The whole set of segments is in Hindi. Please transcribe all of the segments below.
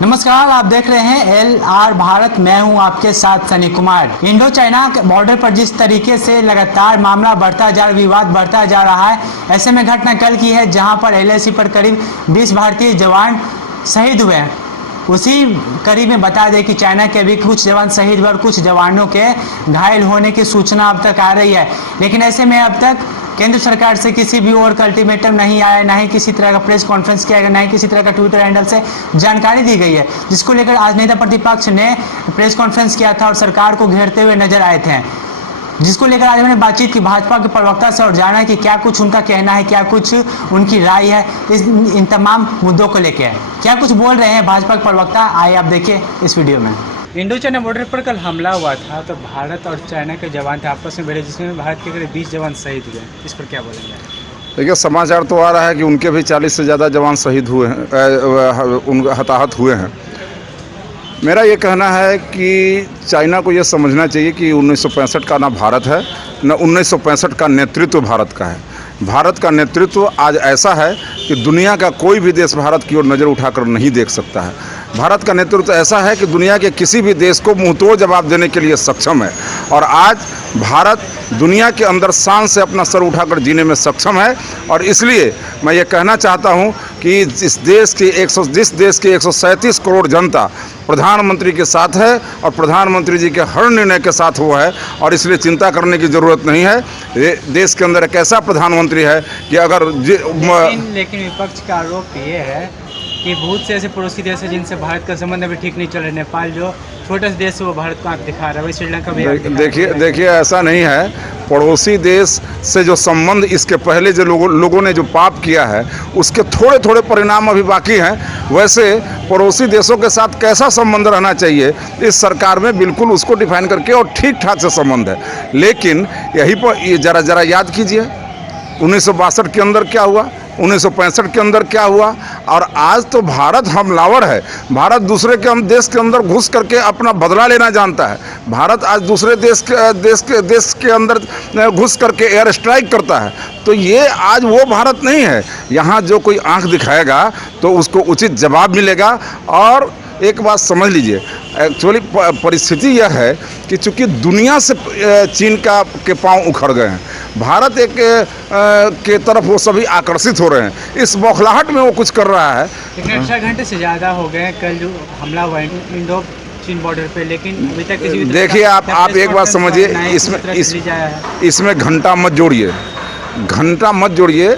नमस्कार, आप देख रहे हैं LR भारत। मैं हूं आपके साथ Sunny Kumar. Indo China border पर जिस तरीके से लगातार मामला बढ़ता जा रहा, विवाद बढ़ता जा रहा है, ऐसे में घटना कल की है जहां पर LAC पर करीब 20 भारतीय जवान शहीद हुए हैं। उसी करीब में बता दें कि चाइना के भी कुछ जवान शहीद हुए और कुछ जवानों के घायल होने की सूचना अब तक आ रही है। लेकिन ऐसे में अब तक केंद्र सरकार से किसी भी और का अल्टीमेटम नहीं आया, ना ही किसी तरह का प्रेस कॉन्फ्रेंस किया गया, ना ही किसी तरह का ट्विटर हैंडल से जानकारी दी गई है, जिसको लेकर आज नेता प्रतिपक्ष ने प्रेस कॉन्फ्रेंस किया था और सरकार को घेरते हुए नजर आए थे, जिसको लेकर आज मैंने बातचीत की भाजपा के प्रवक्ता से और जाना कि क्या कुछ उनका कहना है, क्या कुछ उनकी राय है इन तमाम मुद्दों को लेकर। क्या कुछ बोल रहे हैं भाजपा के प्रवक्ता, आइए आप देखिए इस वीडियो में। इंडो चाइना बॉर्डर पर कल हमला हुआ था, तो भारत और चाइना के जवान थे आपस में भिड़े, जिसमें भारत के करीब 20 जवान शहीद हुए। इस पर क्या बोलेंगे? देखिए, समाचार तो आ रहा है कि उनके भी 40 से ज़्यादा जवान शहीद हुए हैं, उन हताहत हुए हैं। मेरा ये कहना है कि चाइना को ये समझना चाहिए कि 1965 का ना भारत है, न 1965 का नेतृत्व भारत का है। भारत का नेतृत्व आज ऐसा है कि दुनिया का कोई भी देश भारत की ओर नज़र उठाकर नहीं देख सकता है। भारत का नेतृत्व ऐसा है कि दुनिया के किसी भी देश को मुंहतोड़ जवाब देने के लिए सक्षम है, और आज भारत दुनिया के अंदर शान से अपना सर उठाकर जीने में सक्षम है। और इसलिए मैं ये कहना चाहता हूँ कि जिस देश की 137 करोड़ जनता प्रधानमंत्री के साथ है और प्रधानमंत्री जी के हर निर्णय के साथ वो है, और इसलिए चिंता करने की ज़रूरत नहीं है। देश के अंदर एक ऐसा प्रधानमंत्री है कि अगर लेकिन विपक्ष का आरोप ये है कि बहुत से ऐसे पड़ोसी देश हैं जिनसे भारत का संबंध अभी ठीक नहीं चल रहा। नेपाल जो छोटा सा देश है वो भारत को आंख दिखा रहा है, श्रीलंका भी। देखिए ऐसा नहीं है। पड़ोसी देश से जो संबंध इसके पहले जो लोगों ने जो पाप किया है, उसके थोड़े थोड़े परिणाम अभी बाकी हैं। वैसे पड़ोसी देशों के साथ कैसा संबंध रहना चाहिए, इस सरकार में बिल्कुल उसको डिफाइन करके और ठीक ठाक से संबंध है। लेकिन यहीं पर ये जरा याद कीजिए 1962 के अंदर क्या हुआ, 1965 के अंदर क्या हुआ, और आज तो भारत हमलावर है। भारत दूसरे के देश के अंदर घुस करके अपना बदला लेना जानता है। भारत आज दूसरे देश के अंदर घुस करके एयर स्ट्राइक करता है। तो ये आज वो भारत नहीं है। यहाँ जो कोई आंख दिखाएगा तो उसको उचित जवाब मिलेगा। और एक बात समझ लीजिए, एक्चुअली परिस्थिति यह है कि चूंकि दुनिया से चीन के पांव उखड़ गए हैं, भारत के तरफ वो सभी आकर्षित हो रहे हैं। इस बौखलाहट में वो कुछ कर रहा है। लेकिन 8 घंटे से ज़्यादा हो गए कल जो हमला हुआ इंडो चीन बॉर्डर पे, लेकिन अभी तक किसी देखिए, आप एक बात समझिए, इसमें घंटा मत जोड़िए।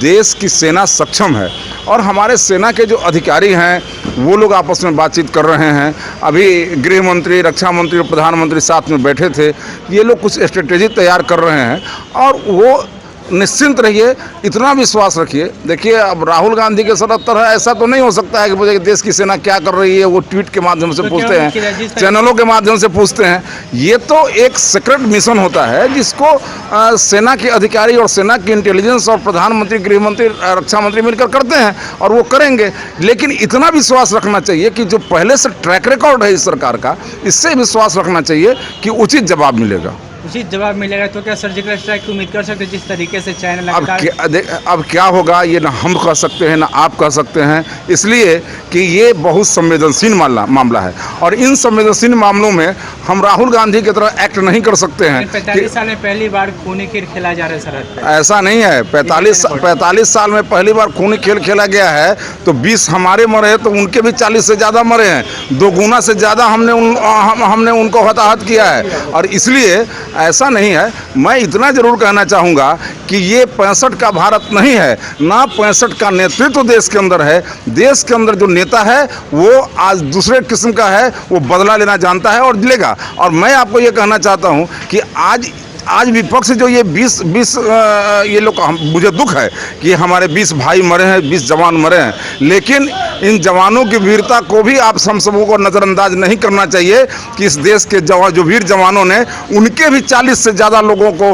देश की सेना सक्षम है, और हमारे सेना के जो अधिकारी हैं वो लोग आपस में बातचीत कर रहे हैं। अभी गृह मंत्री, रक्षा मंत्री और प्रधानमंत्री साथ में बैठे थे। ये लोग कुछ स्ट्रेटेजी तैयार कर रहे हैं, और वो निश्चिंत रहिए, इतना विश्वास रखिए। देखिए, अब राहुल गांधी के तरह ऐसा तो नहीं हो सकता है कि मुझे देश की सेना क्या कर रही है वो ट्वीट के माध्यम से पूछते हैं, चैनलों के माध्यम से पूछते हैं। ये तो एक सीक्रेट मिशन होता है जिसको सेना के अधिकारी और सेना की इंटेलिजेंस और प्रधानमंत्री, गृह मंत्री, रक्षा मंत्री मिलकर करते हैं, और वो करेंगे। लेकिन इतना विश्वास रखना चाहिए कि जो पहले से ट्रैक रिकॉर्ड है इस सरकार का, इससे विश्वास रखना चाहिए कि उचित जवाब मिलेगा। उचित जवाब मिलेगा। तो क्या सर्जिकल स्ट्राइक की उम्मीद कर सकते हैं जिस तरीके से चाइना लगातार? अब क्या होगा ये ना हम कह सकते हैं ना आप कह सकते हैं, इसलिए कि ये बहुत संवेदनशील मामला है, और इन संवेदनशील मामलों में हम राहुल गांधी की तरह एक्ट नहीं कर सकते हैं। 45 साल में पहली बार खूनी खेल खेला जा रहा है सरहद पे। ऐसा नहीं है। 45 साल में पहली बार खूनी खेल खेला गया है, तो 20 हमारे मरे हैं, तो उनके भी 40 से ज़्यादा मरे हैं। 2 गुना से ज़्यादा हमने उनको हताहत किया है। और इसलिए ऐसा नहीं है। मैं इतना जरूर कहना चाहूँगा कि ये 65 का भारत नहीं है, ना 65 का नेतृत्व देश के अंदर है। देश के अंदर जो नेता है वो आज दूसरे किस्म का है, वो बदला लेना जानता है और लेगा। और मैं आपको ये कहना चाहता हूँ कि आज विपक्ष जो ये 20 ये लोग, मुझे दुख है कि हमारे 20 भाई मरे हैं, 20 जवान मरे हैं। लेकिन इन जवानों की वीरता को भी आप हम सबों को नज़रअंदाज नहीं करना चाहिए कि इस देश के जो वीर जवानों ने उनके भी 40 से ज़्यादा लोगों को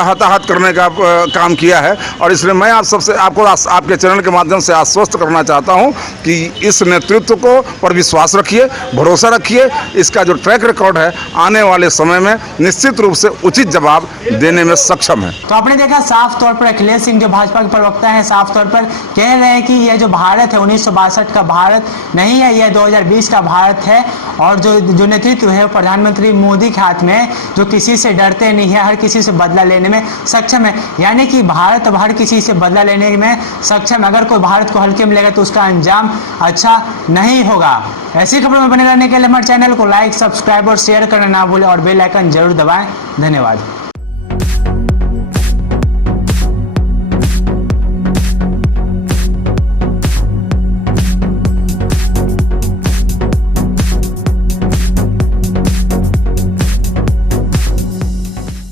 हताहत करने का काम किया है। और इसलिए मैं आपको आपके चैनल के माध्यम से आश्वस्त करना चाहता हूँ कि इस नेतृत्व को पर विश्वास रखिए, भरोसा रखिए। इसका जो ट्रैक रिकॉर्ड है आने वाले समय में निश्चित रूप से उचित उचित जवाब देने में सक्षम है। तो आपने देखा साफ तौर पर अखिलेश सिंह जो भाजपा के प्रवक्ता हैं साफ तौर पर कह रहे हैं कि यह जो भारत है 1962 का भारत नहीं है, यह 2020 का भारत है। और जो नेतृत्व है प्रधानमंत्री मोदी के हाथ में है, जो किसी से डरते नहीं है, हर किसी से बदला लेने में सक्षम है। यानी कि भारत अब हर किसी से बदला लेने में सक्षम। अगर कोई भारत को हल्के में लेगा तो उसका अंजाम अच्छा नहीं होगा। ऐसी खबरों में बने रहने के लिए हमारे चैनल को लाइक, सब्सक्राइब और शेयर करना ना भूलें और बेल आइकन जरूर दबाएं। धन्यवाद।